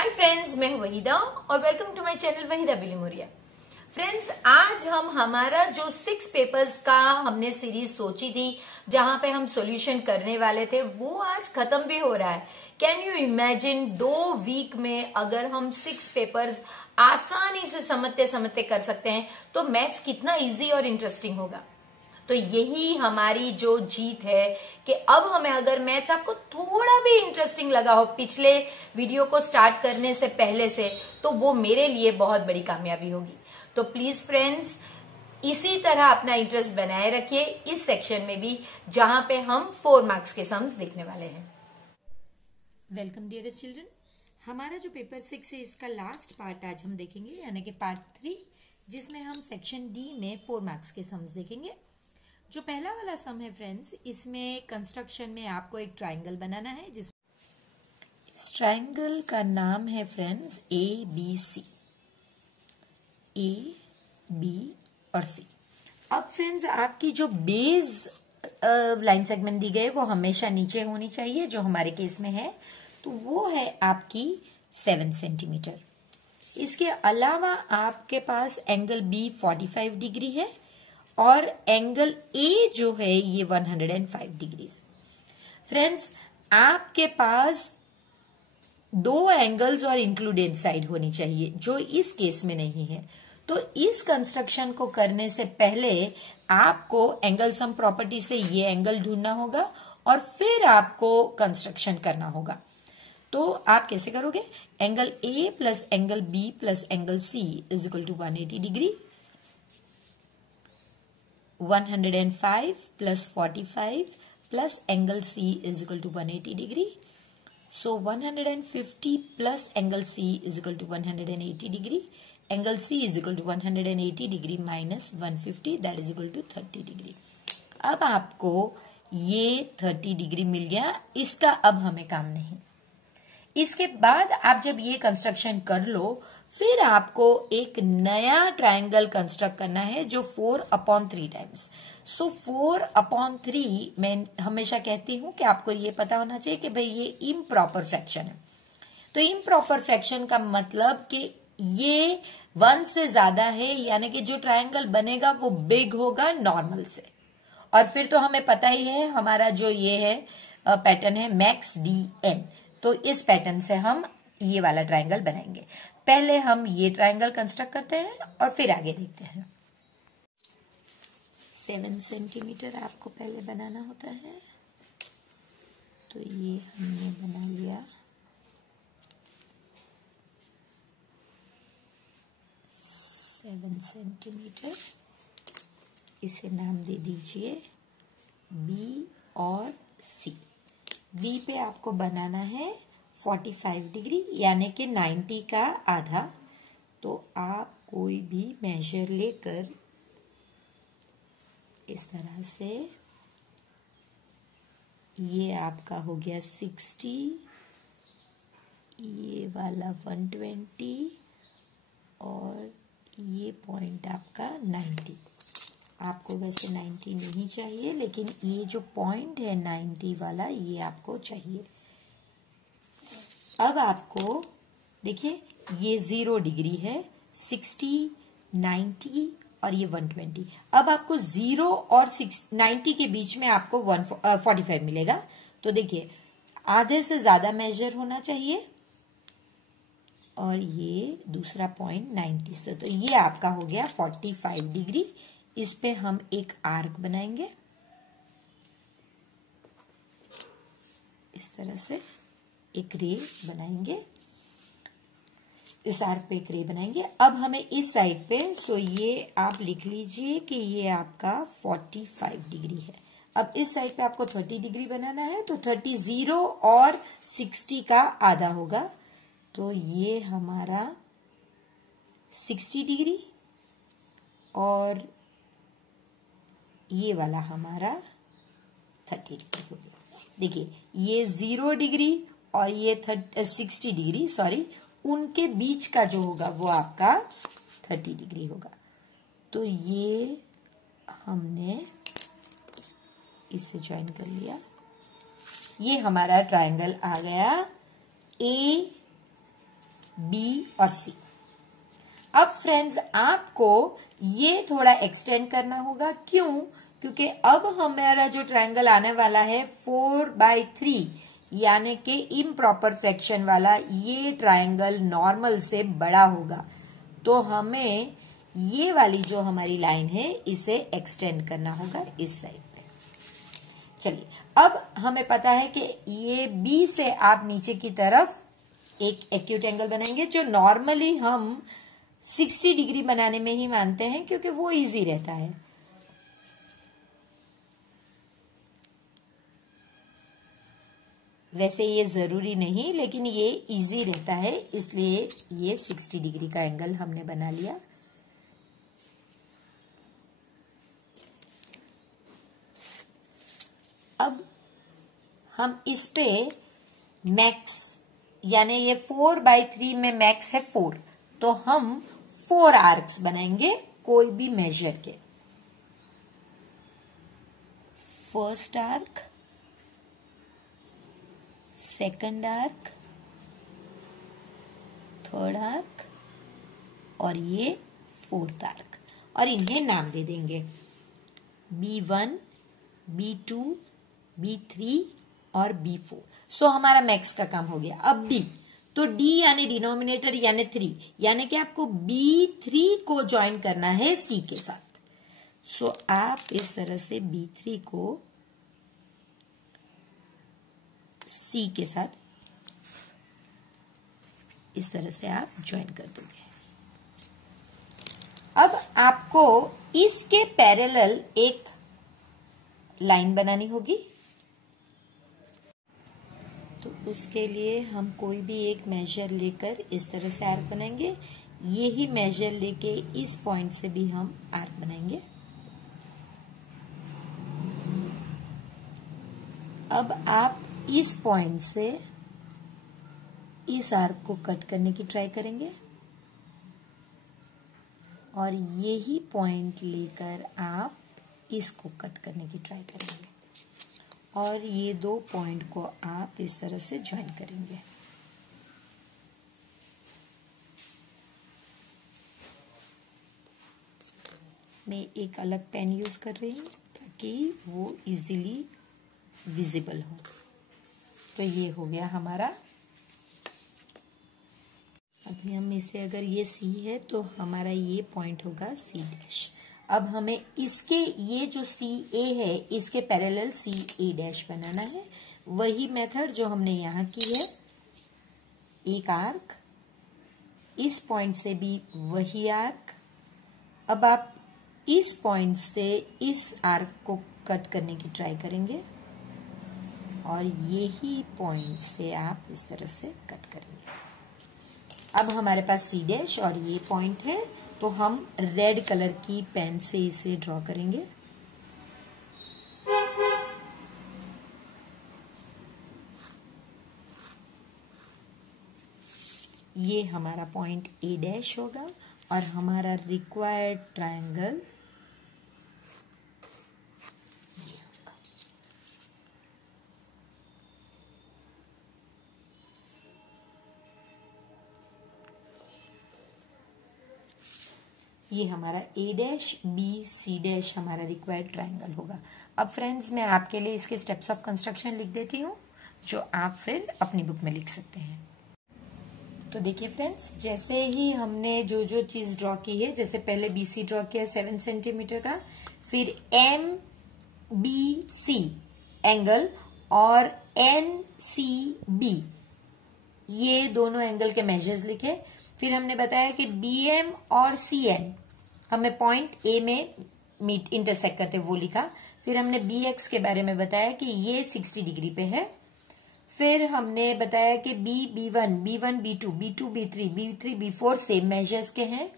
Hi friends, मैं हूं वहीदा और welcome to my channel Waheeda Billimoria. Friends, आज हम हमारा जो 6 पेपर्स का हमने सीरीज सोची थी जहां पे हम सॉल्यूशन करने वाले थे वो आज खत्म भी हो रहा है। कैन यू इमेजिन 2 वीक में अगर हम 6 पेपर्स आसानी से समझते समझते कर सकते हैं तो मैथ्स कितना इजी और इंटरेस्टिंग होगा। तो यही हमारी जो जीत है कि अब हमें अगर मैथ्स आपको थोड़ा भी इंटरेस्टिंग लगा हो पिछले वीडियो को स्टार्ट करने से पहले से, तो वो मेरे लिए बहुत बड़ी कामयाबी होगी। तो प्लीज फ्रेंड्स, इसी तरह अपना इंटरेस्ट बनाए रखिए इस सेक्शन में भी जहां पे हम 4 मार्क्स के सम्स देखने वाले हैं। वेलकम डियरेस्ट चिल्ड्रन, हमारा जो पेपर 6 है इसका लास्ट पार्ट आज हम देखेंगे, यानी कि पार्ट 3, जिसमें हम सेक्शन डी में 4 मार्क्स के सम्स देखेंगे। जो पहला वाला सम है फ्रेंड्स, इसमें कंस्ट्रक्शन में आपको एक ट्राइंगल बनाना है। इस ट्राइंगल का नाम है फ्रेंड्स ABC, A, B और C। अब फ्रेंड्स, आपकी जो बेस लाइन सेगमेंट दी गई वो हमेशा नीचे होनी चाहिए, जो हमारे केस में है, तो वो है आपकी 7 सेंटीमीटर। इसके अलावा आपके पास एंगल B 45 डिग्री है और एंगल A जो है ये 105 डिग्री। फ्रेंड्स, आपके पास 2 एंगल्स और इंक्लूडेड साइड होनी चाहिए, जो इस केस में नहीं है। तो इस कंस्ट्रक्शन को करने से पहले आपको एंगल सम प्रॉपर्टी से ये एंगल ढूंढना होगा और फिर आपको कंस्ट्रक्शन करना होगा। तो आप कैसे करोगे? Angle A plus angle B plus angle C is equal to 180 degree. 105 plus 45 plus angle C is equal to 180 degree. So 150 plus angle C is equal to 180 degree. Angle C is equal to 180 degree minus 150, that is equal to 30 degree. अब आपको ये 30 degree मिल गया, इसका अब हमें काम नहीं। इसके बाद आप जब ये कंस्ट्रक्शन कर लो, फिर आपको एक नया ट्रायंगल कंस्ट्रक्ट करना है जो 4/3 टाइम्स। सो 4/3 मैं हमेशा कहती हूं कि आपको ये पता होना चाहिए कि भाई ये इम्प्रॉपर फ्रैक्शन है। तो इम्प्रॉपर फ्रैक्शन का मतलब कि ये 1 से ज्यादा है, यानी कि जो ट्रायंगल बनेगा वो बिग होगा नॉर्मल से। और फिर तो हमें पता ही है हमारा जो ये है पैटर्न है मैक्स DN, तो इस पैटर्न से हम ये वाला ट्रायंगल बनाएंगे। पहले हम ये ट्रायंगल कंस्ट्रक्ट करते हैं और फिर आगे देखते हैं। 7 सेंटीमीटर आपको पहले बनाना होता है, तो ये हमने बना लिया। 7 सेंटीमीटर, इसे नाम दे दीजिए B और C। B पे आपको बनाना है 45 डिग्री, यानी कि 90 का आधा। तो आप कोई भी मेजर लेकर इस तरह से, ये आपका हो गया 60, ये वाला 120 और ये पॉइंट आपका 90। आपको वैसे 90 नहीं चाहिए, लेकिन ये जो पॉइंट है 90 वाला ये आपको चाहिए। अब आपको देखिए ये 0 डिग्री है, 60, 90 और ये 120। अब आपको 0 और 90 के बीच में आपको 45 मिलेगा। तो देखिए आधे से ज्यादा मेजर होना चाहिए और ये दूसरा पॉइंट 90 से, तो ये आपका हो गया 45 डिग्री। इस पे हम एक आर्क बनाएंगे इस तरह से, एक रे बनाएंगे, इस आर्क पे एक रे बनाएंगे। अब हमें इस साइड पे, सो ये आप लिख लीजिए कि ये आपका 45 डिग्री है। अब इस साइड पे आपको 30 डिग्री बनाना है, तो 30 0 और 60 का आधा होगा, तो ये हमारा 60 डिग्री और ये वाला हमारा 30 डिग्री हो गया। देखिए ये 0 डिग्री और ये 60 डिग्री, सॉरी, उनके बीच का जो होगा वो आपका 30 डिग्री होगा। तो ये हमने इससे ज्वाइन कर लिया। ये हमारा ट्रायंगल आ गया बी और सी। अब फ्रेंड्स आपको ये थोड़ा एक्सटेंड करना होगा, क्यों? क्योंकि अब हमारा जो ट्रायंगल आने वाला है 4/3 यानी कि इम्प्रॉपर फ्रैक्शन वाला, ये ट्रायंगल नॉर्मल से बड़ा होगा, तो हमें ये वाली जो हमारी लाइन है इसे एक्सटेंड करना होगा इस साइड पे। चलिए, अब हमें पता है कि ये बी से आप नीचे की तरफ एक एक्यूट एंगल बनाएंगे, जो नॉर्मली हम 60 डिग्री बनाने में ही मानते हैं क्योंकि वो इजी रहता है। वैसे ये जरूरी नहीं, लेकिन ये इजी रहता है, इसलिए ये 60 डिग्री का एंगल हमने बना लिया। अब हम इस पे मैक्स, यानी ये 4/3 में मैक्स है 4, तो हम 4 आर्क्स बनाएंगे कोई भी मेजर के। First arc, second arc, third arc और ये फोर्थ आर्क, और इन्हें नाम दे देंगे B1, B2, B3 और B4। सो हमारा मैक्स का काम हो गया। अब D, तो D यानी डिनोमिनेटर यानी 3, यानी कि आपको B3 को ज्वाइन करना है C के साथ। सो आप इस तरह से B3 को C के साथ इस तरह से आप ज्वाइन कर दोगे। अब आपको इसके पैरेलल एक लाइन बनानी होगी, तो उसके लिए हम कोई भी एक मेजर लेकर इस तरह से आर्क बनाएंगे। यही मेजर लेके इस पॉइंट से भी हम आर्क बनाएंगे। अब आप इस पॉइंट से इस आर्क को कट करने की ट्राई करेंगे और यही पॉइंट लेकर आप इसको कट करने की ट्राई करेंगे और ये दो पॉइंट को आप इस तरह से ज्वाइन करेंगे। मैं एक अलग पेन यूज कर रही हूँ ताकि वो इजीली विजिबल हो। तो ये हो गया हमारा। अभी हम इसे, अगर ये सी है तो हमारा ये पॉइंट होगा सी डैश। अब हमें इसके, ये जो सी ए है इसके पैरेलल सी ए डैश बनाना है। वही मेथड जो हमने यहाँ की है, एक आर्क, इस पॉइंट से भी वही आर्क। अब आप इस पॉइंट से इस आर्क को कट करने की ट्राई करेंगे और यही पॉइंट से आप इस तरह से कट करेंगे। अब हमारे पास सी डैश और ये पॉइंट है, तो हम रेड कलर की पेन से इसे ड्रॉ करेंगे। ये हमारा पॉइंट ए डैश होगा और हमारा रिक्वायर्ड ट्रायंगल ये हमारा ए डैश बी सी डैश हमारा रिक्वायर्ड ट्रायंगल होगा। अब फ्रेंड्स, मैं आपके लिए इसके स्टेप्स ऑफ कंस्ट्रक्शन लिख देती हूँ, जो आप फिर अपनी बुक में लिख सकते हैं। तो देखिए फ्रेंड्स, जैसे ही हमने जो जो चीज ड्रॉ की है, जैसे पहले BC ड्रॉ किया 7 सेंटीमीटर का, फिर MBC एंगल और NCB ये दोनों एंगल के मेजर्स लिखे। फिर हमने बताया कि BM और CN हमें पॉइंट A में इंटरसेक्ट करते वो लिखा। फिर हमने BX के बारे में बताया कि ये 60 डिग्री पे है। फिर हमने बताया कि B1, B2, B3, B4 same measures के हैं।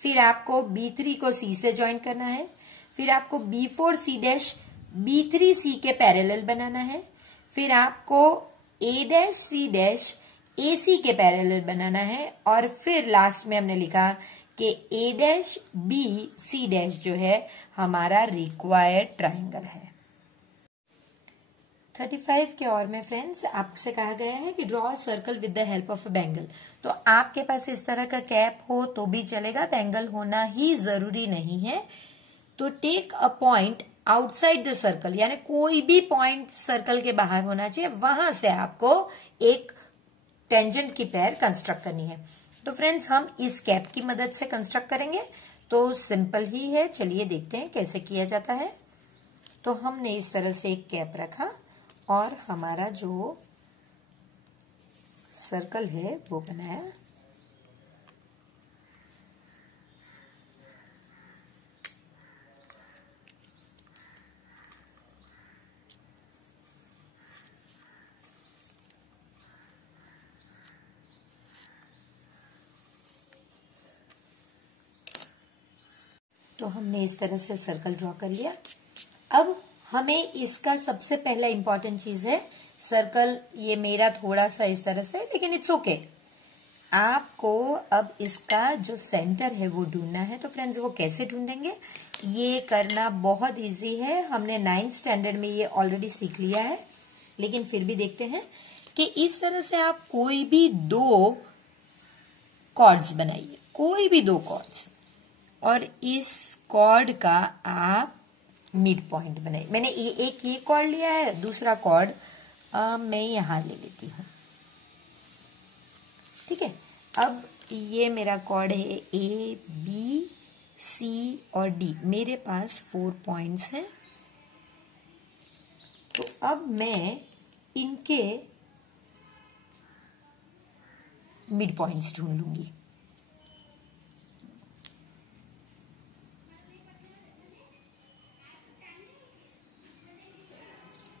फिर आपको B3 को C से ज्वाइन करना है। फिर आपको B4 C dash B3 C के पैरेलल बनाना है। फिर आपको A dash C dash AC के पैरेलल बनाना है। और फिर लास्ट में हमने लिखा कि A dash B C dash जो है हमारा रिक्वायर्ड ट्रायंगल है। 35 के और में फ्रेंड्स आपसे कहा गया है कि draw circle with the help of a bangle. तो आपके पास इस तरह का कैप हो तो भी चलेगा, बैंगल होना ही जरूरी नहीं है। तो take a point outside the circle, यानी कोई भी पॉइंट सर्कल के बाहर होना चाहिए, वहां से आपको एक टेंजेंट की पेयर कंस्ट्रक्ट करनी है। तो फ्रेंड्स हम इस कैप की मदद से कंस्ट्रक्ट करेंगे। तो सिंपल ही है, चलिए देखते हैं कैसे किया जाता है। तो हमने इस तरह से एक कैप रखा और हमारा जो सर्कल है वो बनाया। तो हमने इस तरह से सर्कल ड्रॉ कर लिया। अब हमें इसका सबसे पहला इंपॉर्टेंट चीज है सर्कल, ये मेरा थोड़ा सा इस तरह से, लेकिन इट्स ओके। आपको अब इसका जो सेंटर है वो ढूंढना है। तो फ्रेंड्स वो कैसे ढूंढेंगे, ये करना बहुत इजी है, हमने 9th स्टैंडर्ड में ये ऑलरेडी सीख लिया है, लेकिन फिर भी देखते हैं कि इस तरह से आप कोई भी दो कॉर्ड्स बनाइए, कोई भी दो कॉर्ड्स, और इस कॉर्ड का आप मिड पॉइंट बनाइए। मैंने एक ये कॉर्ड लिया है, दूसरा कॉर्ड मैं यहां ले लेती हूं, ठीक है। अब ये मेरा कॉर्ड है ए बी सी और डी, मेरे पास 4 पॉइंट्स हैं। तो अब मैं इनके मिड पॉइंट्स ढूंढ लूंगी।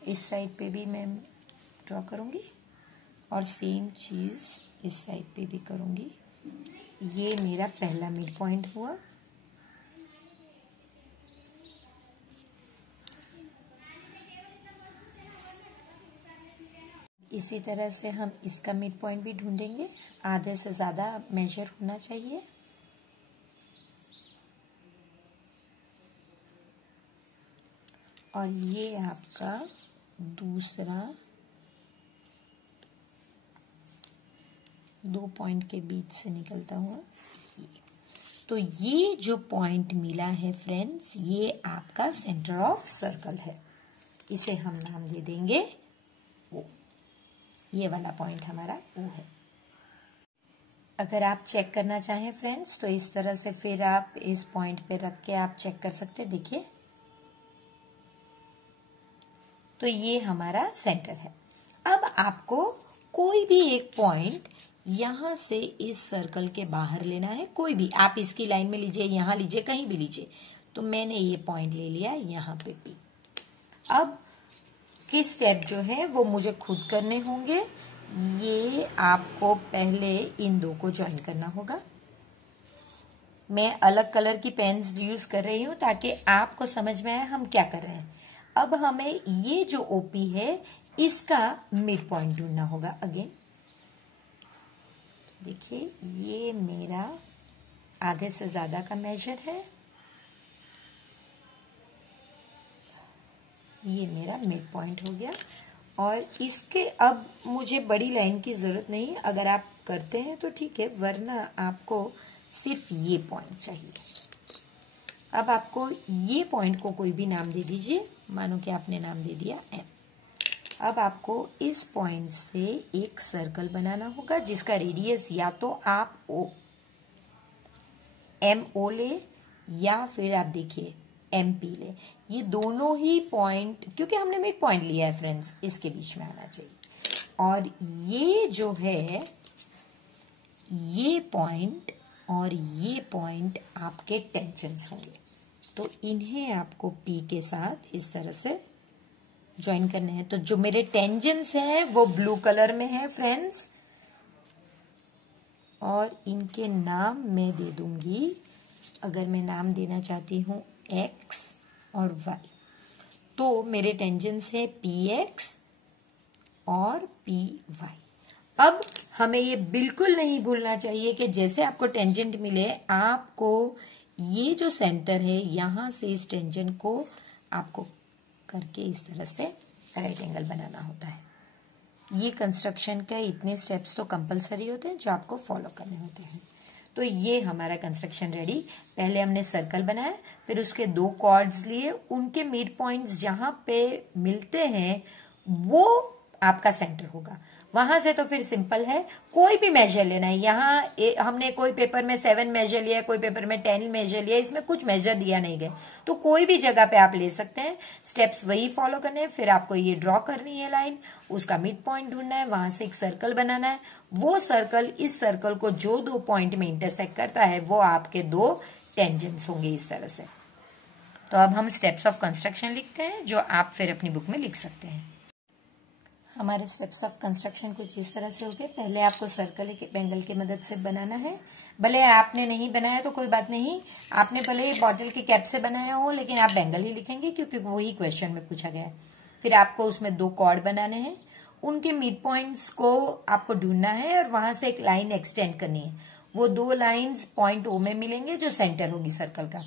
इस साइड पे भी मैं ड्रॉ करूंगी और सेम चीज इस साइड पे भी करूंगी। ये मेरा पहला मिड पॉइंट हुआ। इसी तरह से हम इसका मिड पॉइंट भी ढूंढेंगे, आधे से ज्यादा मेजर होना चाहिए। और ये आपका दूसरा 2 पॉइंट के बीच से निकलता हुआ ये। तो ये जो पॉइंट मिला है फ्रेंड्स, ये आपका सेंटर ऑफ सर्कल है। इसे हम नाम दे देंगे O। ये वाला पॉइंट हमारा O है। अगर आप चेक करना चाहें फ्रेंड्स तो इस तरह से फिर आप इस पॉइंट पे रख के आप चेक कर सकते हैं, देखिए। तो ये हमारा सेंटर है। अब आपको कोई भी एक पॉइंट यहां से इस सर्कल के बाहर लेना है, कोई भी, आप इसकी लाइन में लीजिए, यहां लीजिए, कहीं भी लीजिए। तो मैंने ये पॉइंट ले लिया यहां पे भी। अब किस स्टेप जो है वो मुझे खुद करने होंगे। ये आपको पहले इन दो को ज्वाइन करना होगा। मैं अलग कलर की पेन्स यूज कर रही हूं ताकि आपको समझ में आए हम क्या कर रहे हैं। अब हमें ये जो ओपी है इसका मिड पॉइंट ढूंढना होगा। अगेन देखिए, ये मेरा आधे से ज्यादा का मेजर है, ये मेरा मिड पॉइंट हो गया। और इसके अब मुझे बड़ी लाइन की जरूरत नहीं, अगर आप करते हैं तो ठीक है, वरना आपको सिर्फ ये पॉइंट चाहिए। अब आपको ये पॉइंट को कोई भी नाम दे दीजिए, मानो कि आपने नाम दे दिया M। अब आपको इस पॉइंट से एक सर्कल बनाना होगा जिसका रेडियस या तो आप MO ले या फिर आप देखिए MP ले। ये दोनों ही पॉइंट, क्योंकि हमने मिड पॉइंट लिया है फ्रेंड्स, इसके बीच में आना चाहिए। और ये जो है ये पॉइंट और ये पॉइंट आपके टेंजेंट्स होंगे। तो इन्हें आपको P के साथ इस तरह से ज्वाइन करने हैं। तो जो मेरे टेंजेंट्स हैं वो ब्लू कलर में है फ्रेंड्स, और इनके नाम मैं दे दूंगी, अगर मैं नाम देना चाहती हूं X और Y, तो मेरे टेंजेंट्स है PX और PY। अब हमें ये बिल्कुल नहीं भूलना चाहिए कि जैसे आपको टेंजेंट मिले, आपको ये जो सेंटर है यहां से इस टेंजेंट को आपको करके इस तरह से राइट एंगल बनाना होता है। ये कंस्ट्रक्शन के इतने स्टेप्स तो कंपलसरी होते हैं जो आपको फॉलो करने होते हैं। तो ये हमारा कंस्ट्रक्शन रेडी। पहले हमने सर्कल बनाया, फिर उसके 2 कॉर्ड्स लिए, उनके मिड पॉइंट्स जहां पे मिलते हैं वो आपका सेंटर होगा। वहां से तो फिर सिंपल है, कोई भी मेजर लेना है। यहाँ हमने कोई पेपर में 7 मेजर लिया, कोई पेपर में 10 मेजर लिया, इसमें कुछ मेजर दिया नहीं गया, तो कोई भी जगह पे आप ले सकते हैं। स्टेप्स वही फॉलो करने हैं। फिर आपको ये ड्रॉ करनी है लाइन, उसका मिड पॉइंट ढूंढना है, वहां से एक सर्कल बनाना है। वो सर्कल, इस सर्कल को जो 2 पॉइंट में इंटरसेक्ट करता है वो आपके 2 टेंजेंट्स होंगे इस तरह से। तो अब हम स्टेप्स ऑफ कंस्ट्रक्शन लिखते हैं जो आप फिर अपनी बुक में लिख सकते हैं। हमारे स्टेप्स ऑफ कंस्ट्रक्शन कुछ इस तरह से हो गए। पहले आपको सर्कल एक एंगल की मदद से बनाना है। भले आपने नहीं बनाया तो कोई बात नहीं, आपने भले बॉटल के कैप से बनाया हो, लेकिन आप एंगल ही लिखेंगे क्योंकि वही क्वेश्चन में पूछा गया है। फिर आपको उसमें 2 कॉर्ड बनाने हैं, उनके मिड पॉइंट्स को आपको ढूंढना है और वहां से एक लाइन एक्सटेंड करनी है। वो 2 लाइन्स पॉइंट ओ में मिलेंगे जो सेंटर होगी सर्कल का।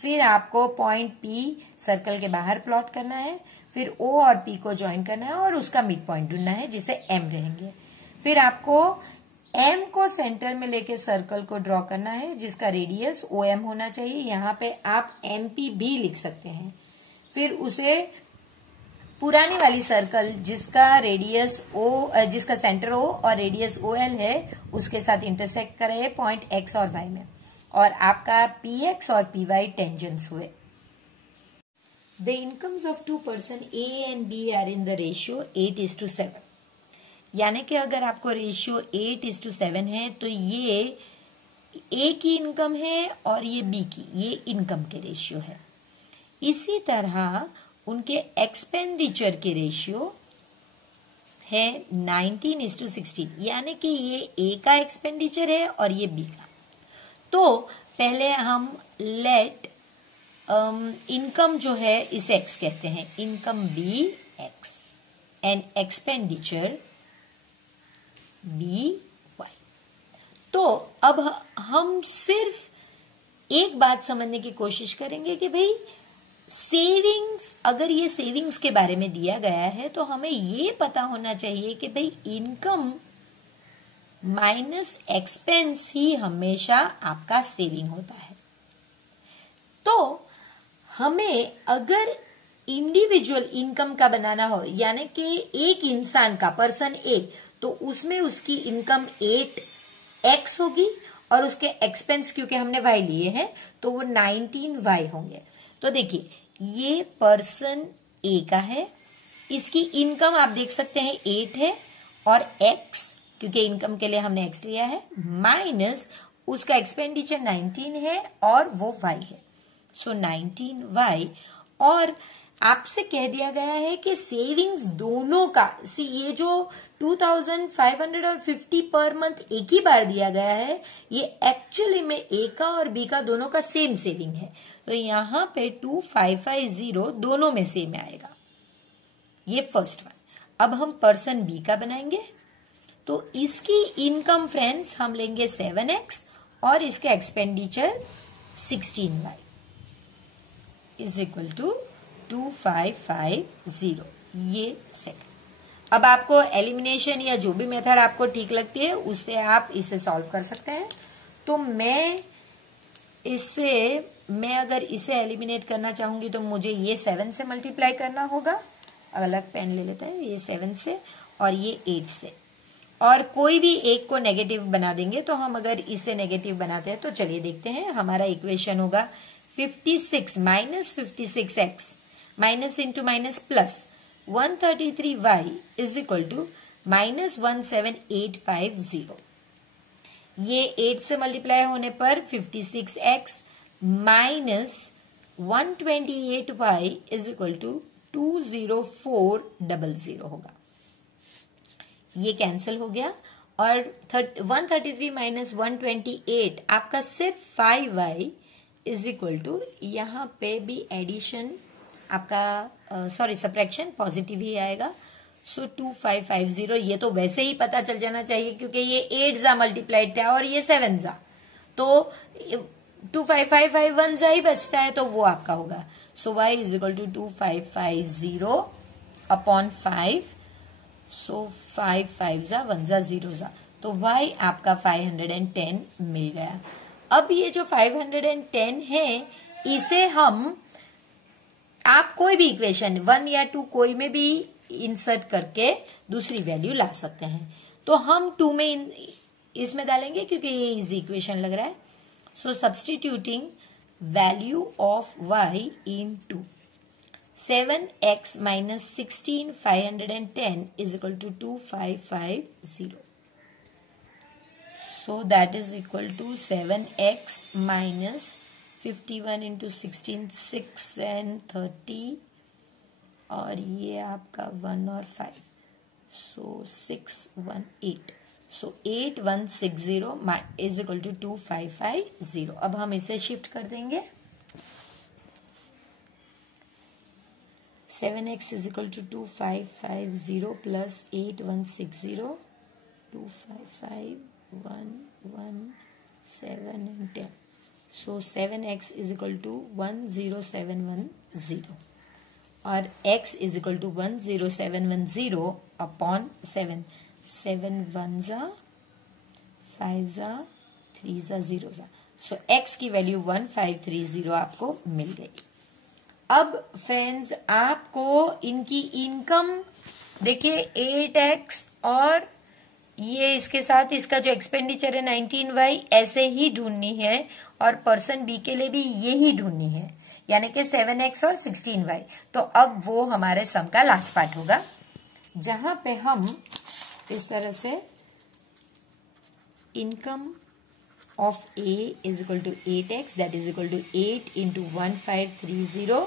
फिर आपको पॉइंट पी सर्कल के बाहर प्लॉट करना है, फिर ओ और पी को ज्वाइन करना है और उसका मिड पॉइंट ढूंढना है जिसे एम रहेंगे। फिर आपको एम को सेंटर में लेके सर्कल को ड्रॉ करना है जिसका रेडियस ओ एम होना चाहिए। यहाँ पे आप एम पी भी लिख सकते हैं। फिर उसे पुरानी वाली सर्कल जिसका रेडियस ओ, जिसका सेंटर ओ और रेडियस ओ एल है, उसके साथ इंटरसेक्ट करे पॉइंट एक्स और वाई में, और आपका पी एक्स और पी वाई टेंजेंट्स हुए। The incomes of 2 person A and B are in the ratio 8:7। यानी कि अगर आपको रेशियो 8:7 है तो ये A की इनकम है और ये B की, ये इनकम के रेशियो है। इसी तरह उनके एक्सपेंडिचर के रेशियो है 19:16, यानी कि ये A का एक्सपेंडिचर है और ये B का। तो पहले हम लेट इनकम जो है इसे एक्स कहते हैं, income be X and expenditure be Y. तो अब हम सिर्फ एक बात समझने की कोशिश करेंगे कि भाई सेविंग्स, अगर ये सेविंग्स के बारे में दिया गया है तो हमें ये पता होना चाहिए कि भाई इनकम माइनस एक्सपेंस ही हमेशा आपका सेविंग होता है। तो हमें अगर इंडिविजुअल इनकम का बनाना हो, यानी कि एक इंसान का, पर्सन ए, तो उसमें उसकी इनकम 8x होगी और उसके एक्सपेंस क्योंकि हमने y लिए हैं तो वो 19y होंगे। तो देखिए ये पर्सन ए का है, इसकी इनकम आप देख सकते हैं 8 है और x, क्योंकि इनकम के लिए हमने x लिया है, माइनस उसका एक्सपेंडिचर 19 है और वो y है। सो 19y, और आपसे कह दिया गया है कि सेविंग्स दोनों का, सी ये जो 2550 पर मंथ एक ही बार दिया गया है, ये एक्चुअली में ए का और बी का दोनों का सेम सेविंग है। तो यहां पे 2550 दोनों में सेम आएगा, ये फर्स्ट वन। अब हम पर्सन बी का बनाएंगे, तो इसकी इनकम फ्रेंड्स हम लेंगे 7x और इसके expenditure 16y is equal to 2550, ये सेकंड। अब आपको एलिमिनेशन या जो भी मेथड आपको ठीक लगती है उससे आप इसे सॉल्व कर सकते हैं। तो मैं अगर इसे एलिमिनेट करना चाहूंगी तो मुझे ये 7 से मल्टीप्लाई करना होगा। अलग पेन ले लेते हैं, ये 7 से और ये 8 से, और कोई भी एक को नेगेटिव बना देंगे। तो हम अगर इसे नेगेटिव बनाते हैं तो चलिए देखते हैं। हमारा इक्वेशन होगा 56 minus 56x minus into minus plus 133y is equal to minus 17850। ये 8 से मल्टीप्लाई होने पर 56x minus 128y is equal to 20400 होगा। ये कैंसिल हो गया और 133 माइनस 128 आपका सिर्फ 5y इज इक्वल टू, यहां पे भी एडिशन आपका सब्ट्रैक्शन पॉजिटिव ही आएगा। सो 2550, ये तो वैसे ही पता चल जाना चाहिए क्योंकि ये 8 जा मल्टीप्लाइड था और ये 7 जा, तो 25551 जा ही बचता है, तो वो आपका होगा। So y is equal to 2550 upon 5, so 5 5 जा 1 जा 0 जा, तो y आपका 510 मिल गया। अब ये जो 510 है इसे हम आप कोई भी इक्वेशन 1 या 2 कोई में भी इंसर्ट करके दूसरी वैल्यू ला सकते हैं। तो हम 2 में इसमें डालेंगे क्योंकि ये इजी इक्वेशन लग रहा है। So substituting value of y in 2, 7x minus 16 510 is equal to 2550. So that is equal to 7x minus 51 into 16 6 and 30 और ये आपका 1 और 5, so 618, so 8160 is equal to 2550. अब हम इसे शिफ्ट कर देंगे। 7x is equal to 2550 plus 8160, 255 1 1 7 and 10. So 7x is equal to 10710 और x is equal to 10710 upon 7, 7 1 जा 5 जा 3 जा 0 जा, सो x की वैल्यू 1530 आपको मिल गई। अब फ्रेंड्स आपको इनकी इनकम देखिए 8x और ये इसके साथ इसका जो एक्सपेंडिचर है 19y ऐसे ही ढूंढनी है और पर्सन बी के लिए भी यही ढूंढनी है, यानी कि 7x और 16y। तो अब वो हमारे सम का लास्ट पार्ट होगा जहां पे हम इस तरह से income of A is equal to 8x, that is equal to 8 into 1530,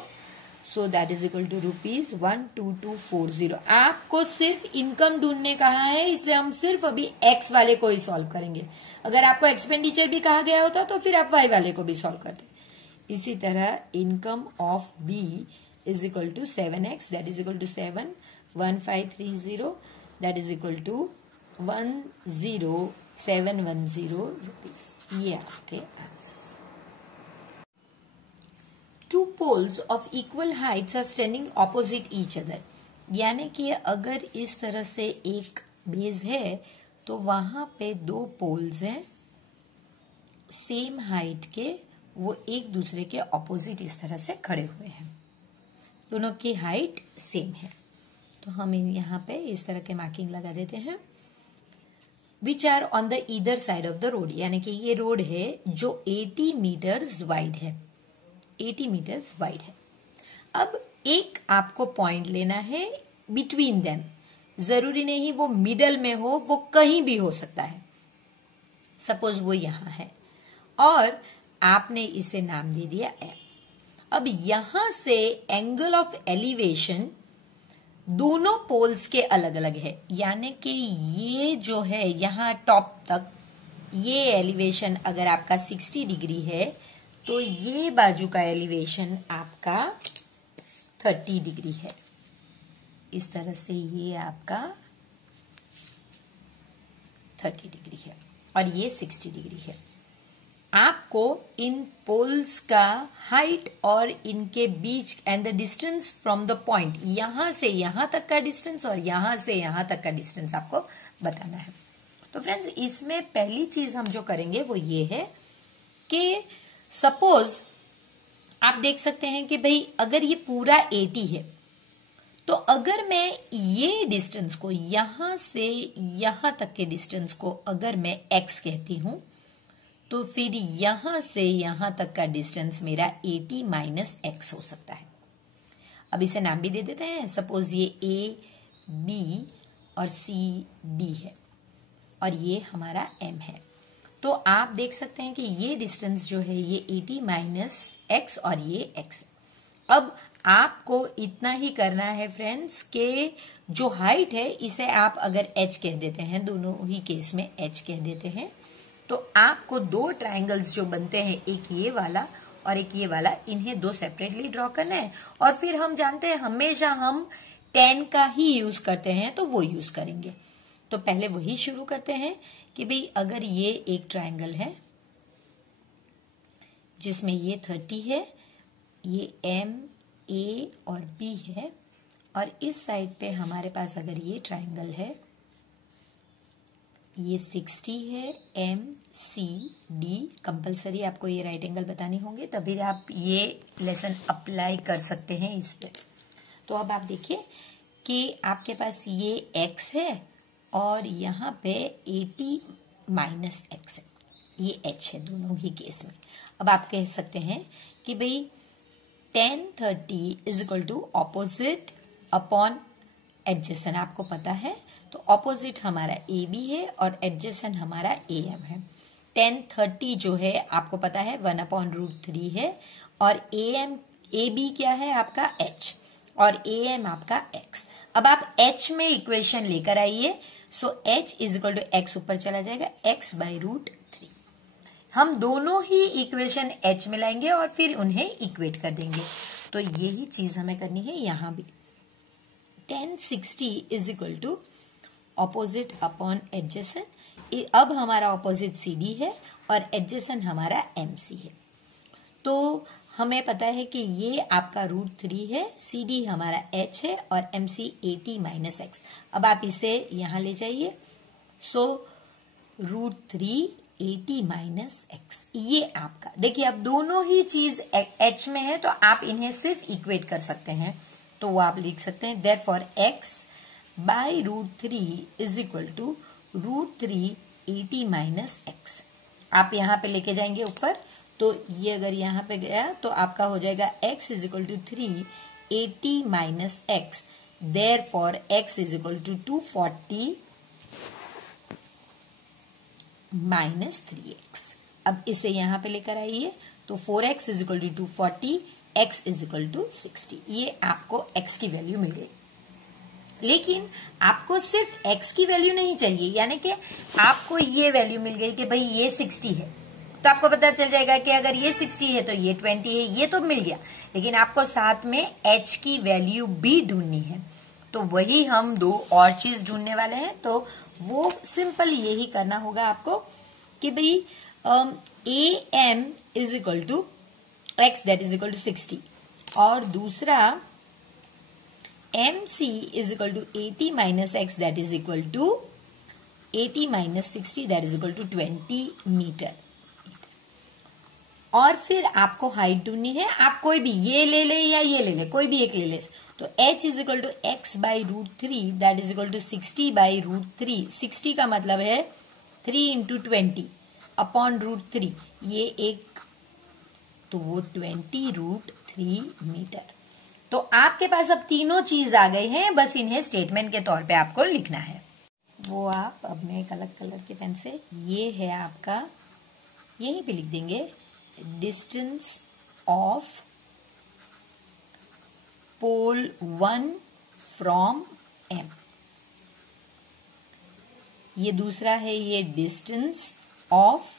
so that is equal to rupees 12240। आपको सिर्फ इनकम ढूंढने कहा है, इसलिए हम सिर्फ अभी x वाले को ही सॉल्व करेंगे। अगर आपको एक्सपेंडिचर भी कहा गया होता तो फिर आप y वाले को भी सॉल्व करते। इसी तरह income of B is equal to 7x, that is equal to 7 1530, that is equal to 10710 rupees. ये आपके answers. Two poles of equal heights are standing opposite each other, यानी कि अगर इस तरह से एक बेस है तो वहां पे दो पोल्स हैं सेम हाइट के, वो एक दूसरे के ऑपोजिट इस तरह से खड़े हुए हैं, दोनों की हाइट सेम है। तो हम यहाँ पे इस तरह के मार्किंग लगा देते हैं। Which are on the either side of the road, यानी कि ये रोड है जो 80 मीटर्स वाइड है, 80 मीटर्स वाइड है। अब एक आपको पॉइंट लेना है बिटवीन देम, जरूरी नहीं वो मिडल में हो, वो कहीं भी हो सकता है। सपोज वो यहां है और आपने इसे नाम दे दिया एम। अब यहां से एंगल ऑफ एलिवेशन दोनों पोल्स के अलग अलग है, यानी कि ये जो है यहां टॉप तक ये एलिवेशन अगर आपका 60 डिग्री है तो ये बाजू का एलिवेशन आपका 30 डिग्री है। इस तरह से ये आपका 30 डिग्री है और ये 60 डिग्री है। आपको इन पोल्स का हाइट और इनके बीच and the distance from the point, यहां से यहां तक का डिस्टेंस और यहां से यहां तक का डिस्टेंस आपको बताना है। तो फ्रेंड्स इसमें पहली चीज हम जो करेंगे वो ये है कि सपोज आप देख सकते हैं कि भाई अगर ये पूरा 80 है तो अगर मैं ये डिस्टेंस को यहां से यहां तक के डिस्टेंस को अगर मैं x कहती हूं तो फिर यहां से यहां तक का डिस्टेंस मेरा 80 माइनस x हो सकता है। अब इसे नाम भी दे देते हैं। सपोज ये A, B और C, D है और ये हमारा M है। तो आप देख सकते हैं कि ये डिस्टेंस जो है ये 80 माइनस x और ये x। अब आपको इतना ही करना है फ्रेंड्स कि जो हाइट है इसे आप अगर h कह देते हैं, दोनों ही केस में h कह देते हैं, तो आपको दो ट्रायंगल्स जो बनते हैं, एक ये वाला और एक ये वाला, इन्हें दो सेपरेटली ड्रॉ करना है। और फिर हम जानते हैं हमेशा हम tan का ही यूज करते हैं तो वो यूज करेंगे। तो पहले वही शुरू करते हैं कि भाई अगर ये एक ट्रायंगल है जिसमें ये 30 है, ये M, A और B है और इस साइड पे हमारे पास अगर ये ट्राइंगल है, ये 60 है, MCD, कंपलसरी आपको ये राइट एंगल बताने होंगे, तभी आप ये लेसन अप्लाई कर सकते हैं इस पे। तो अब आप देखिए कि आपके पास ये x है और यहाँ पे 80 माइनस x है, ये h है दोनों ही केस में। अब आप कह सकते हैं कि भाई tan 30 is equal to opposite upon adjacent, आपको पता है, तो ऑपोजिट हमारा AB है और एडजेसेंट हमारा AM है। tan 30 जो है आपको पता है 1/√3 है और AB क्या है आपका H और AM आपका X। अब आप H में इक्वेशन लेकर आइए, so H is equal to X ऊपर चला जाएगा, X/√3। हम दोनों ही इक्वेशन H में लाएंगे और फिर उन्हें इक्वेट कर देंगे। तो यही चीज हमें करनी है यहां भी। tan 60 is equal to opposite upon adjacent. अब हमारा ऑपोजिट CD है और एडजेसेंट हमारा MC है। तो हमें पता है कि ये आपका √3 है, CD हमारा H है और MC 80 माइनस X। अब आप इसे यहां ले जाइए, सो √3 80 माइनस X, ये आपका। देखिए अब दोनों ही चीज H में है तो आप इन्हें सिर्फ इक्वेट कर सकते हैं, तो वो आप लिख सकते हैं therefore X by √3 is equal to √3 80 minus X। आप यहाँ पे लेके जाएंगे ऊपर, तो ये अगर यहाँ पे गया तो आपका हो जाएगा X is equal to 380 minus X, therefore X is equal to 240 minus 3x। अब इसे यहां पे लेकर आइए, तो 4x is equal to 240, x is equal to 60। ये आपको x की वैल्यू मिल गई। लेकिन आपको सिर्फ x की वैल्यू नहीं चाहिए, यानी कि आपको ये वैल्यू मिल गई कि भाई ये 60 है, तो आपको पता चल जाएगा कि अगर ये 60 है तो ये 20 है, ये तो मिल गया, लेकिन आपको साथ में h की वैल्यू भी ढूंढनी है। तो वही हम दो और चीज ढूंढने वाले हैं, तो वो सिंपल यही करना होगा आपको कि भाई AM is equal to x that is equal to 60 और दूसरा MC is equal to 80 minus x that is equal to 80 minus 60 that is equal to 20 metre. और फिर आपको हाइट ढूंढनी है, आप कोई भी ये ले ले या ये ले ले, कोई भी एक ले ले। तो h is equal to x by √3 that is equal to 60 by √3। 60 का मतलब है 3 इंटू 20 अपॉन √3, ये एक, तो वो 20√3 मीटर। तो आपके पास अब तीनों चीज आ गई हैं, बस इन्हें स्टेटमेंट के तौर पे आपको लिखना है। वो आप अब मैं एक अलग कलर के पेन से, ये है आपका, यहीं पे लिख देंगे distance of pole 1 from M। ये दूसरा है ये distance of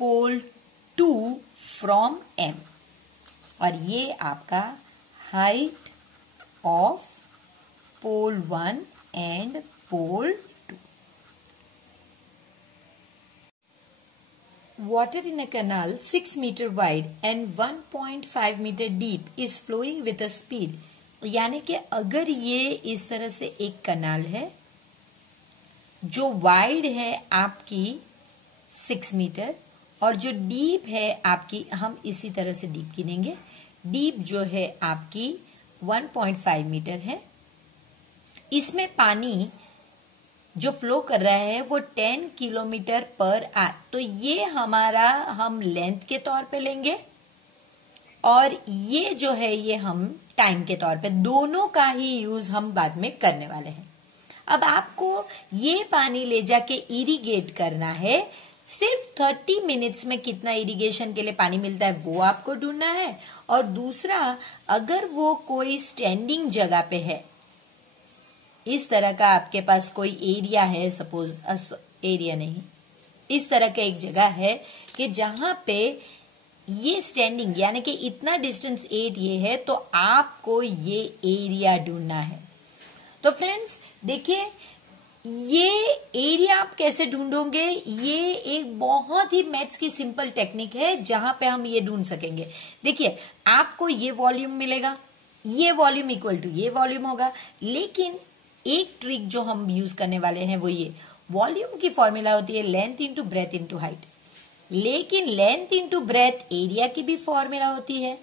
pole 2 from M, और ये आपका height of pole 1 and pole 2। Water in a canal 6 meter wide and 1.5 meter deep is flowing with a speed, यानी कि अगर ये इस तरह से एक कनाल है जो वाइड है आपकी 6 मीटर और जो डीप है आपकी, हम इसी तरह से डीप गिनेंगे, डीप जो है आपकी 1.5 मीटर है, इसमें पानी जो फ्लो कर रहा है वो 10 किलोमीटर पर आवर। तो ये हमारा हम लेंथ के तौर पे लेंगे और ये जो है ये हम टाइम के तौर पे, दोनों का ही यूज हम बाद में करने वाले हैं। अब आपको ये पानी ले जाके इरिगेट करना है, सिर्फ 30 मिनट्स में कितना इरिगेशन के लिए पानी मिलता है वो आपको ढूंढना है। और दूसरा, अगर वो कोई स्टैंडिंग जगह पे है, इस तरह का आपके पास कोई एरिया है, सपोज एरिया नहीं, इस तरह का एक जगह है कि जहां पे ये स्टैंडिंग, यानी कि इतना डिस्टेंस 8 ये है, तो आपको ये एरिया ढूंढना है। तो फ्रेंड्स देखिए, ये एरिया आप कैसे ढूंढोगे, ये एक बहुत ही मैथ्स की सिंपल टेक्निक है जहां पे हम ये ढूंढ सकेंगे। देखिए, आपको ये वॉल्यूम मिलेगा, ये वॉल्यूम इक्वल टू ये वॉल्यूम होगा। लेकिन एक ट्रिक जो हम यूज करने वाले हैं वो ये, वॉल्यूम की फॉर्मूला होती है length into breadth into height, लेकिन लेंथ इंटू ब्रेथ एरिया की भी फॉर्मूला होती है।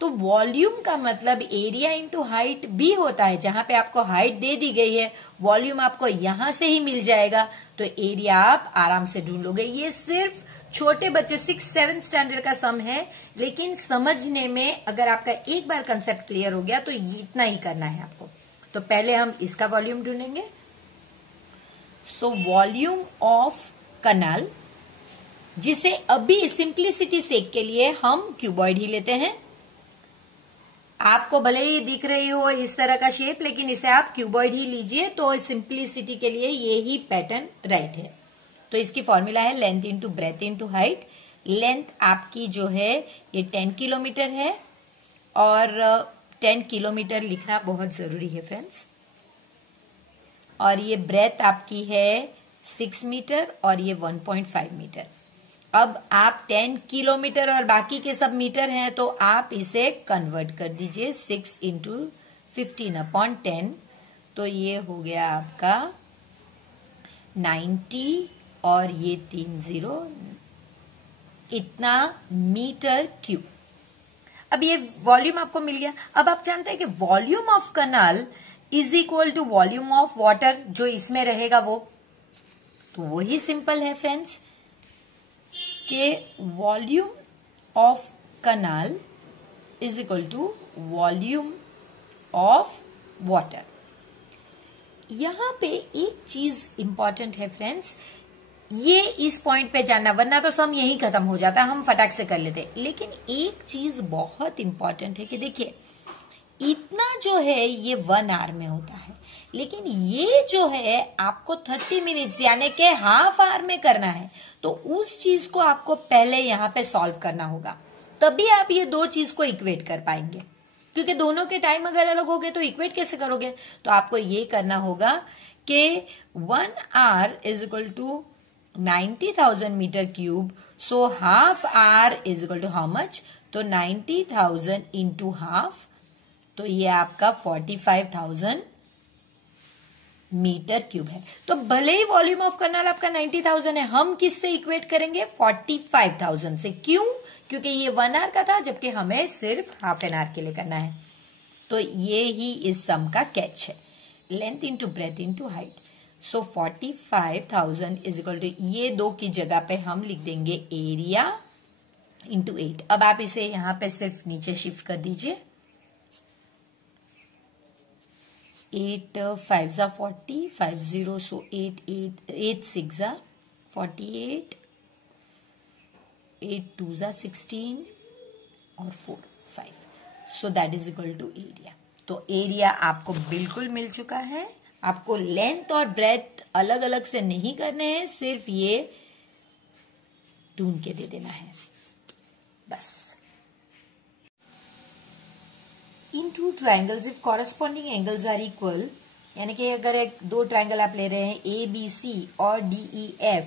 तो वॉल्यूम का मतलब एरिया इंटू हाइट भी होता है। जहां पे आपको हाइट दे दी गई है, वॉल्यूम आपको यहां से ही मिल जाएगा, तो एरिया आप आराम से ढूंढ लोगे। ये सिर्फ छोटे बच्चे 6-7 स्टैंडर्ड का सम है, लेकिन समझने में अगर आपका एक बार कंसेप्ट क्लियर हो गया तो इतना ही करना है आपको। तो पहले हम इसका वॉल्यूम ढूंढेंगे। सो वॉल्यूम ऑफ कैनाल, जिसे अभी सिंप्लिसिटी सेक के लिए हम क्यूबॉइड ही लेते हैं। आपको भले ही दिख रही हो इस तरह का शेप, लेकिन इसे आप क्यूबॉइड ही लीजिए, तो सिंप्लिसिटी के लिए ये ही पैटर्न राइट है। तो इसकी फॉर्मूला है length into breadth into height. Length आपकी जो है ये 10 किलोमीटर है, और 10 किलोमीटर लिखना बहुत जरूरी है फ्रेंड्स। और ये ब्रेथ आपकी है 6 मीटर और ये 1.5 मीटर। अब आप 10 किलोमीटर और बाकी के सब मीटर हैं, तो आप इसे कन्वर्ट कर दीजिए 6 इंटू 15/10, तो ये हो गया आपका 90 और ये 30 इतना मीटर क्यूब। अब ये वॉल्यूम आपको मिल गया। अब आप जानते हैं कि volume of canal is equal to volume of water, जो इसमें रहेगा वो, तो वही सिंपल है फ्रेंड्स कि volume of canal is equal to volume of water. यहां पे एक चीज इंपॉर्टेंट है फ्रेंड्स, ये इस पॉइंट पे जानना, वरना तो सम यही खत्म हो जाता, हम फटाक से कर लेते। लेकिन एक चीज बहुत इंपॉर्टेंट है कि देखिए, इतना जो है ये 1 आवर में होता है, लेकिन ये जो है आपको 30 मिनट्स यानी कि हाफ आवर में करना है। तो उस चीज को आपको पहले यहां पे सॉल्व करना होगा, तभी आप ये दो चीज को इक्वेट कर पाएंगे। क्योंकि दोनों के टाइम अगर अलग हो गए तो इक्वेट कैसे करोगे? तो आपको ये करना होगा कि 1 hour is equal to 90,000 metre cube, so half hour is equal to how much? तो 90,000 इंटू हाफ, तो ये आपका 45,000 मीटर क्यूब है। तो भले ही वॉल्यूम ऑफ कैनाल आपका 90,000 है, हम किससे इक्वेट करेंगे? 45,000 से। क्यों? क्योंकि ये 1 आवर का था, जबकि हमें सिर्फ हाफ एन आवर के लिए करना है। तो ये ही इस सम का कैच है, length into breadth into height. So 45,000 is equal to, ये दो की जगह पे हम लिख देंगे एरिया इंटू 8। अब आप इसे यहां पे सिर्फ नीचे शिफ्ट कर दीजिए। 8 5 जा 40, 5 0, सो 8 6 जा 48, 8 2 जा 16 और 4 5, so that is equal to area. तो एरिया आपको बिल्कुल मिल चुका है। आपको लेंथ और ब्रेथ अलग अलग से नहीं करने हैं, सिर्फ ये ढूंढ के दे देना है बस। In two triangles if corresponding angles are equal, यानी कि अगर एक दो ट्राइंगल आप ले रहे हैं ABC और DEF,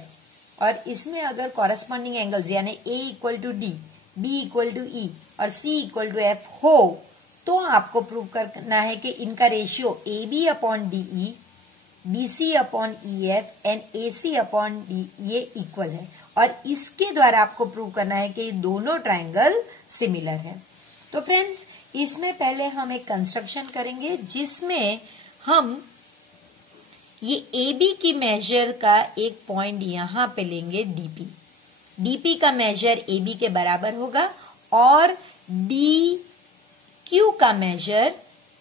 और इसमें अगर कॉरेस्पॉन्डिंग एंगल्स यानी A equal to D, B equal to E और C इक्वल टू F हो, तो आपको प्रूव करना है कि इनका ratio AB upon DE, BC upon EF and AC upon D ये इक्वल है। और इसके द्वारा आपको प्रूव करना है कि दोनों ट्राइंगल सिमिलर है। तो फ्रेंड्स, इसमें पहले हम एक कंस्ट्रक्शन करेंगे जिसमें हम ये AB की मेजर का एक पॉइंट यहां पे लेंगे DP का मेजर AB के बराबर होगा और DQ का मेजर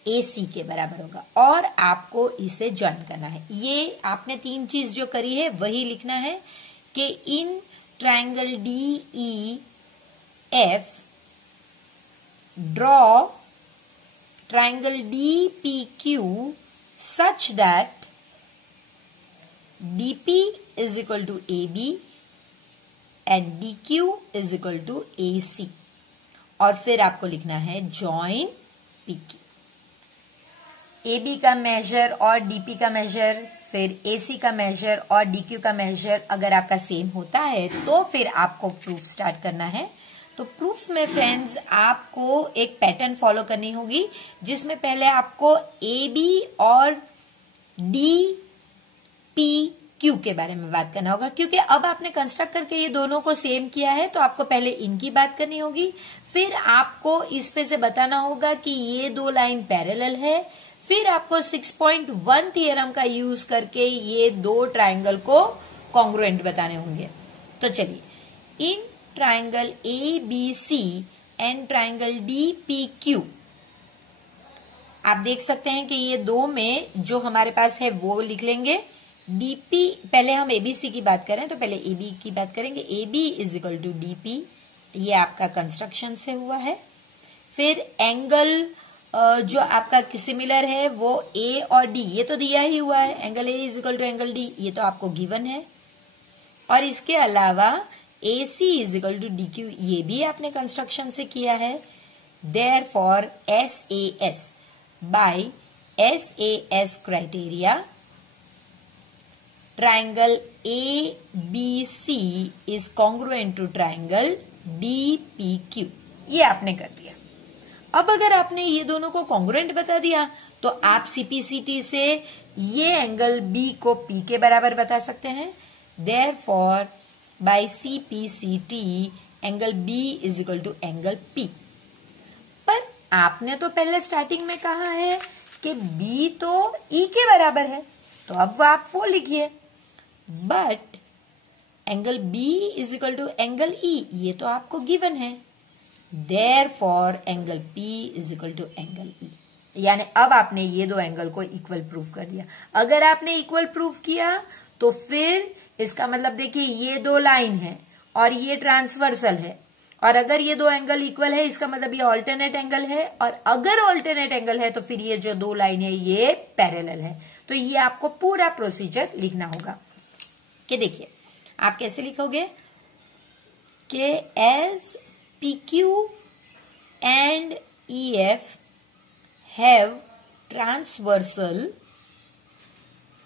AC के बराबर होगा, और आपको इसे ज्वाइन करना है। ये आपने 3 चीज जो करी है वही लिखना है कि in triangle DEF draw triangle DPQ such that DP is equal to AB and DQ is equal to AC, और फिर आपको लिखना है join PQ। AB का मेजर और DP का मेजर, फिर AC का मेजर और DQ का मेजर अगर आपका सेम होता है तो फिर आपको प्रूफ स्टार्ट करना है। तो प्रूफ में फ्रेंड्स आपको एक पैटर्न फॉलो करनी होगी, जिसमें पहले आपको ए बी और डी पी क्यू के बारे में बात करना होगा, क्योंकि अब आपने कंस्ट्रक्ट करके ये दोनों को सेम किया है, तो आपको पहले इनकी बात करनी होगी, फिर आपको इस पे से बताना होगा कि ये दो लाइन पैरेलल है, फिर आपको 6.1 थियरम का यूज करके ये दो ट्राइंगल को कॉन्ग्रुएंट बताने होंगे। तो चलिए, in triangle A B C and triangle D P Q, आप देख सकते हैं कि ये दो में जो हमारे पास है वो लिख लेंगे। डीपी, पहले हम एबीसी की बात करें तो पहले एबी की बात करेंगे। AB is equal to DP, ये आपका कंस्ट्रक्शन से हुआ है। फिर एंगल जो आपका सिमिलर है वो ए और डी, ये तो दिया ही हुआ है, angle A is equal to angle D, ये तो आपको गिवन है। और इसके अलावा AC is equal to DQ, ये भी आपने कंस्ट्रक्शन से किया है। Therefore SAS by SAS criteria, triangle ABC is congruent to triangle DPQ, ये आपने कर दिया। अब अगर आपने ये दोनों को कॉन्ग्रुएंट बता दिया तो आप CPCT से ये एंगल B को P के बराबर बता सकते हैं। Therefore by CPCT angle B is equal to angle P। पर आपने तो पहले स्टार्टिंग में कहा है कि B तो E के बराबर है, तो अब आप वो लिखिए। But angle B is equal to angle E, ये तो आपको गिवन है। Therefore angle P is equal to angle E, यानी अब आपने ये दो एंगल को इक्वल प्रूफ कर दिया। अगर आपने इक्वल प्रूफ किया तो फिर इसका मतलब देखिए, ये दो लाइन है और ये ट्रांसवर्सल है, और अगर ये दो एंगल इक्वल है इसका मतलब ये ऑल्टरनेट एंगल है, और अगर ऑल्टरनेट एंगल है तो फिर ये जो दो लाइन है ये पैरेलल है। तो ये आपको पूरा प्रोसीजर लिखना होगा। कि देखिए आप कैसे लिखोगे कि as PQ and EF have transversal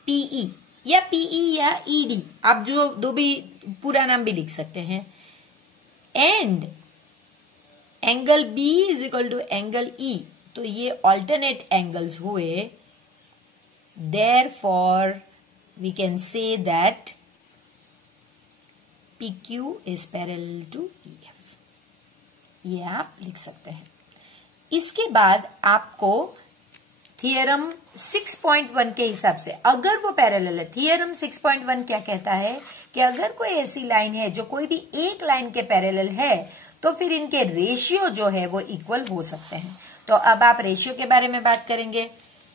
PE या PE या ED, आप जो दो भी पूरा नाम भी लिख सकते हैं, and angle B is equal to angle E, तो ये ऑल्टरनेट एंगल्स हुए। Therefore we can say that PQ is parallel to EF, ये आप लिख सकते हैं। इसके बाद आपको थियरम 6.1 के हिसाब से, अगर वो पैरेलल है, थियरम 6.1 क्या कहता है कि अगर कोई ऐसी लाइन है जो कोई भी एक लाइन के पैरेलल है तो फिर इनके रेशियो जो है वो इक्वल हो सकते हैं। तो अब आप रेशियो के बारे में बात करेंगे,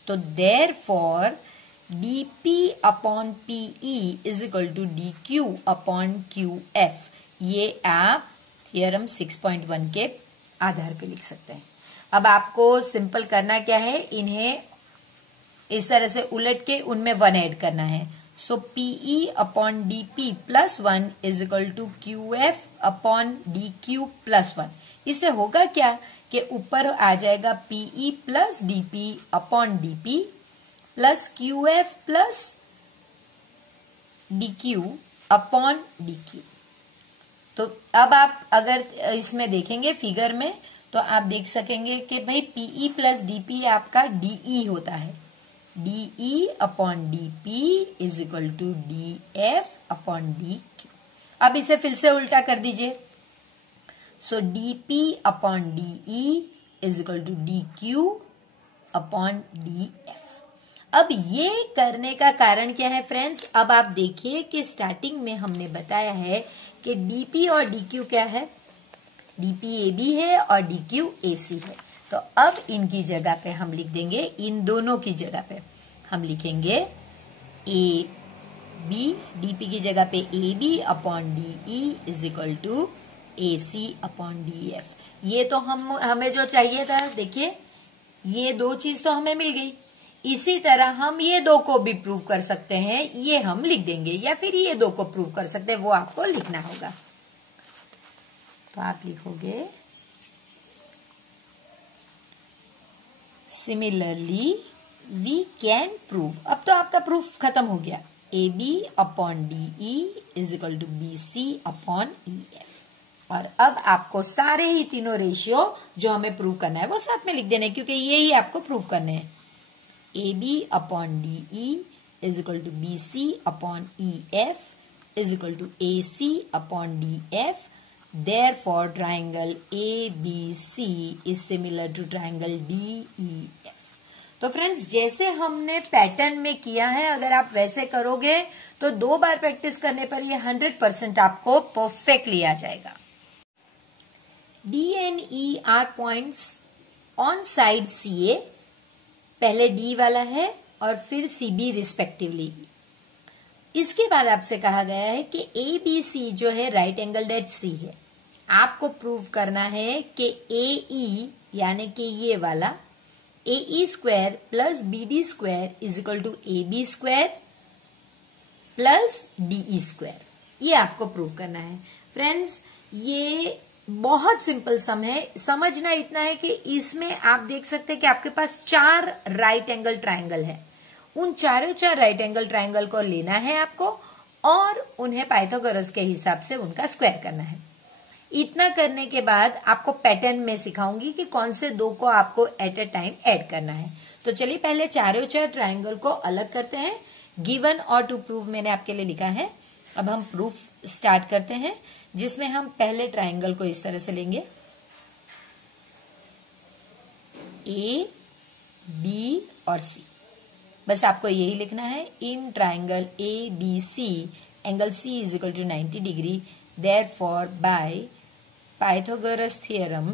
तो therefore DP upon PE is equal to DQ upon QF, ये आप थियरम 6.1 के आधार पे लिख सकते हैं। अब आपको सिंपल करना क्या है, इन्हें इस तरह से उलट के उनमें 1 ऐड करना है। So PE upon DP plus 1 is equal to QF upon DQ plus 1। इससे होगा क्या कि ऊपर आ जाएगा PE plus DP upon DP plus QF plus DQ upon DQ। तो अब आप अगर इसमें देखेंगे फिगर में तो आप देख सकेंगे कि भाई PE प्लस DP आपका DE होता है। DE upon DP is equal to DF upon DQ। अब इसे फिर से उल्टा कर दीजिए। So DP upon DE is equal to DQ upon DF। अब ये करने का कारण क्या है फ्रेंड्स, अब आप देखिए कि स्टार्टिंग में हमने बताया है कि DP और DQ क्या है, DP AB है और DQ AC है। तो अब इनकी जगह पे हम लिख देंगे, इन दोनों की जगह पे हम लिखेंगे AB, DP की जगह पे AB upon DE is equal to AC upon DF। ये तो हमें जो चाहिए था, देखिए ये दो चीज तो हमें मिल गई। इसी तरह हम ये दो को भी प्रूव कर सकते हैं, ये हम लिख देंगे, या फिर ये दो को प्रूव कर सकते हैं, वो आपको लिखना होगा। तो आप लिखोगे सिमिलरली वी कैन प्रूव। अब तो आपका प्रूफ खत्म हो गया। AB upon DE is equal to BC upon EF। और अब आपको सारे ही तीनों रेशियो जो हमें प्रूव करना है वो साथ में लिख देने, क्योंकि ये ही आपको प्रूव करने हैं। AB upon DE is equal to BC upon EF is equal to AC upon DF। Therefore, triangle ABC is similar to triangle DEF। तो फ्रेंड्स, जैसे हमने पैटर्न में किया है, अगर आप वैसे करोगे तो 2 बार प्रैक्टिस करने पर ये 100% आपको परफेक्टली आ जाएगा। D and E are points on side CA। पहले D वाला है और फिर CB रिस्पेक्टिवली। इसके बाद आपसे कहा गया है कि ABC जो है राइट एंगल एट C है। आपको प्रूव करना है कि AE यानी कि ये वाला AE square plus BD square is equal to AB square plus DE square, ये आपको प्रूव करना है। फ्रेंड्स, ये बहुत सिंपल सम है। समझना इतना है कि इसमें आप देख सकते हैं कि आपके पास 4 राइट एंगल ट्राइंगल है। उन चारों 4 राइट एंगल ट्राइंगल को लेना है आपको और उन्हें पाइथागोरस के हिसाब से उनका स्क्वायर करना है। इतना करने के बाद आपको पैटर्न में सिखाऊंगी कि कौन से 2 को आपको एट अ टाइम ऐड करना है। तो चलिए पहले चारों 4 ट्राइंगल को अलग करते हैं। गिवन और टू प्रूव मैंने आपके लिए लिखा है। अब हम प्रूफ स्टार्ट करते हैं, जिसमें हम पहले ट्राइंगल को इस तरह से लेंगे, A, B और C। बस आपको यही लिखना है। In triangle ABC angle C is equal to 90 degree. Therefore by Pythagoras theorem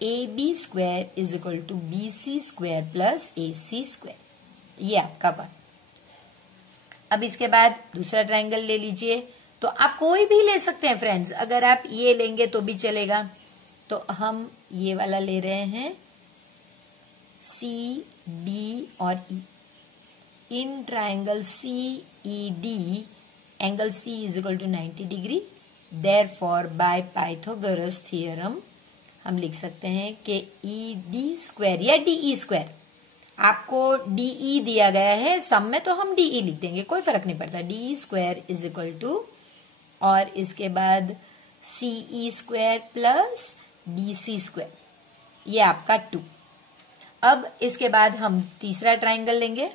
AB square is equal to BC square plus AC square. ये आपका 1। अब इसके बाद दूसरा ट्राइंगल ले लीजिए। तो आप कोई भी ले सकते हैं फ्रेंड्स, अगर आप ये लेंगे तो भी चलेगा। तो हम ये वाला ले रहे हैं, C, D और E। In triangle CED angle C is equal to 90 degree. Therefore by Pythagoras theorem हम लिख सकते हैं कि ED स्क्वायर या DE स्क्वायर, आपको DE दिया गया है सम में तो हम DE लिख देंगे, कोई फर्क नहीं पड़ता। DE square is equal to, और इसके बाद CE square plus BC square, ये आपका 2। अब इसके बाद हम तीसरा ट्राइंगल लेंगे,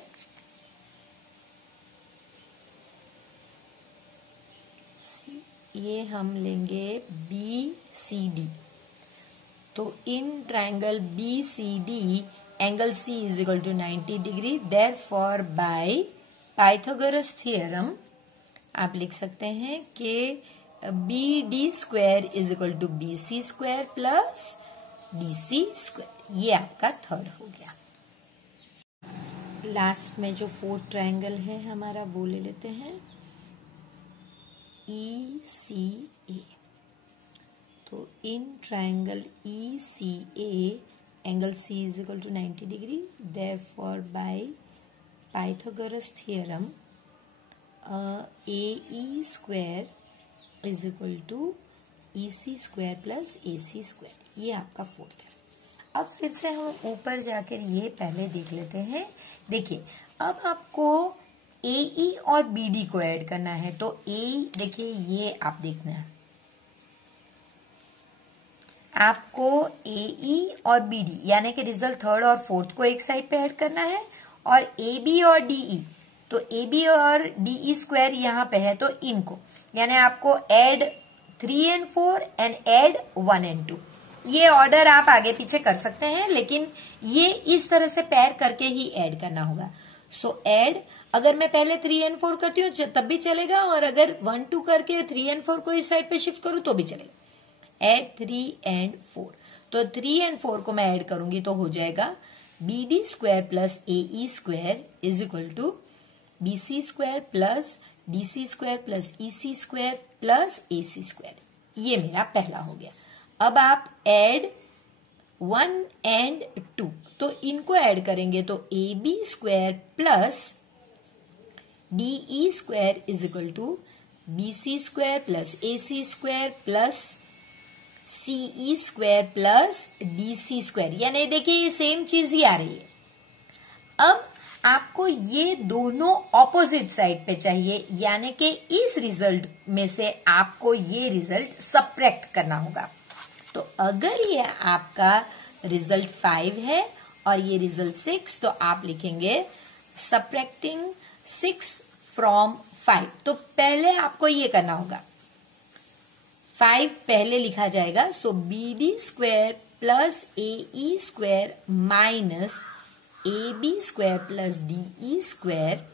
ये हम लेंगे BCD। तो in triangle BCD angle C is equal to 90 degree. Therefore by Pythagoras theorem आप लिख सकते हैं कि BD square is equal to BC square plus DC square. ये आपका 3rd हो गया। लास्ट में जो 4th ट्राइंगल है हमारा वो ले लेते हैं, ECA। तो in triangle ECA angle C is equal to 90 degree. Therefore by Pythagoras theorem AE square is equal to EC square plus AC square. ये आपका 4th है। अब फिर से हम ऊपर जाकर ये पहले देख लेते हैं। देखिए, अब आपको AE और BD को ऐड करना है। तो A, देखिए ये आप देखना है, आपको AE और BD यानी कि रिजल्ट 3rd और 4th को एक साइड पे ऐड करना है, और AB और DE, तो AB और DE स्क्वायर यहाँ पे है, तो इनको यानी आपको add 3 and 4 and add 1 and 2। ये ऑर्डर आप आगे पीछे कर सकते हैं, लेकिन ये इस तरह से पैर करके ही ऐड करना होगा। सो ऐड, अगर मैं पहले 3 and 4 करती हूँ तब भी चलेगा, और अगर 1, 2 करके 3 and 4 को इस साइड पे शिफ्ट करूँ तो भी चलेगा। ऐड 3 and 4, तो 3 and 4 को मैं ऐड करूंगी तो हो जाएगा BD square plus AE square is equal to BC square plus DC square plus EC square plus AC square. ये मेरा पहला हो गया। अब आप ऐड 1 and 2, तो इनको ऐड करेंगे तो AB square plus DE square is equal to BC square plus AC square plus CE square plus DC square. यानी देखिए ये सेम चीज ही आ रही है। अब आपको ये दोनों ऑपोजिट साइड पे चाहिए, यानी कि इस रिजल्ट में से आपको ये रिजल्ट सब्ट्रैक्ट करना होगा। तो अगर ये आपका रिजल्ट 5 है और ये रिजल्ट 6, तो आप लिखेंगे सब्ट्रैक्टिंग 6 फ्रॉम 5। तो पहले आपको ये करना होगा, 5 पहले लिखा जाएगा। So BD square plus AE square minus AB square plus DE square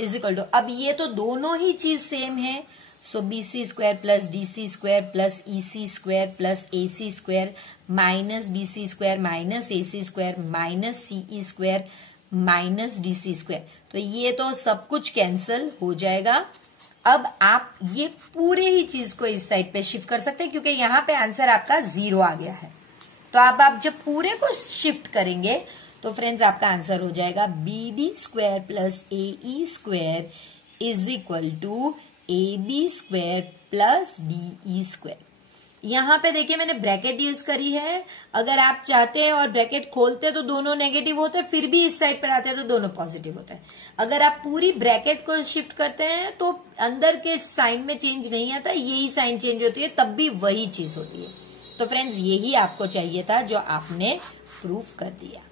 is equal to, अब ये तो दोनों ही चीज सेम है। So BC square plus DC square plus EC square plus AC square minus BC square minus AC square minus CE square minus DC square. तो ये तो सब कुछ कैंसिल हो जाएगा। अब आप ये पूरे ही चीज को इस साइड पे शिफ्ट कर सकते हैं, क्योंकि यहाँ पे आंसर आपका 0 आ गया है। तो अब आप जब पूरे को शिफ्ट करेंगे तो फ्रेंड्स आपका आंसर हो जाएगा BD square plus AE square is equal to AB square plus DE square. यहाँ पे देखिए मैंने ब्रैकेट यूज करी है। अगर आप चाहते हैं और ब्रैकेट खोलते तो दोनों नेगेटिव होते, फिर भी इस साइड पर आते हैं तो दोनों पॉजिटिव होते हैं। अगर आप पूरी ब्रैकेट को शिफ्ट करते हैं तो अंदर के साइन में चेंज नहीं आता, यही साइन चेंज होती है, तब भी वही चीज होती है। तो फ्रेंड्स यही आपको चाहिए था जो आपने प्रूफ कर दिया।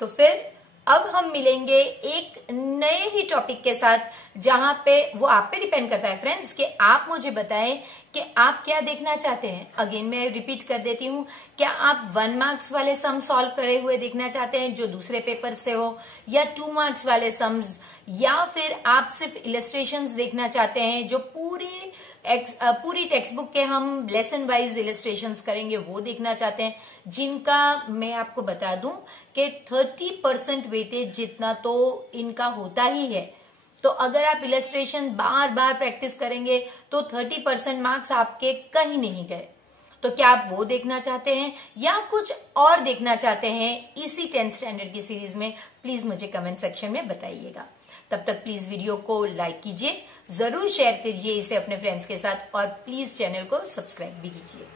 तो फिर अब हम मिलेंगे एक नए ही टॉपिक के साथ, जहां पे वो आप पे डिपेंड करता है फ्रेंड्स कि आप मुझे बताएं कि आप क्या देखना चाहते हैं। अगेन मैं रिपीट कर देती हूँ, क्या आप 1 मार्क्स वाले सम सॉल्व करे हुए देखना चाहते हैं जो दूसरे पेपर से हो, या 2 मार्क्स वाले सम्स, या फिर आप सिर्फ इलस्ट्रेशंस देखना चाहते हैं जो पूरी टेक्स्ट बुक के हम लेसन वाइज इलस्ट्रेशंस करेंगे वो देखना चाहते हैं, जिनका मैं आपको बता दूं कि 30% वेटेज जितना तो इनका होता ही है। तो अगर आप इलस्ट्रेशन बार बार प्रैक्टिस करेंगे तो 30% मार्क्स आपके कहीं नहीं गए। तो क्या आप वो देखना चाहते हैं या कुछ और देखना चाहते हैं इसी 10th स्टैंडर्ड की सीरीज में, प्लीज मुझे कमेंट सेक्शन में बताइएगा। तब तक प्लीज वीडियो को लाइक कीजिए, जरूर शेयर कीजिए इसे अपने फ्रेंड्स के साथ, और प्लीज चैनल को सब्सक्राइब भी कीजिए।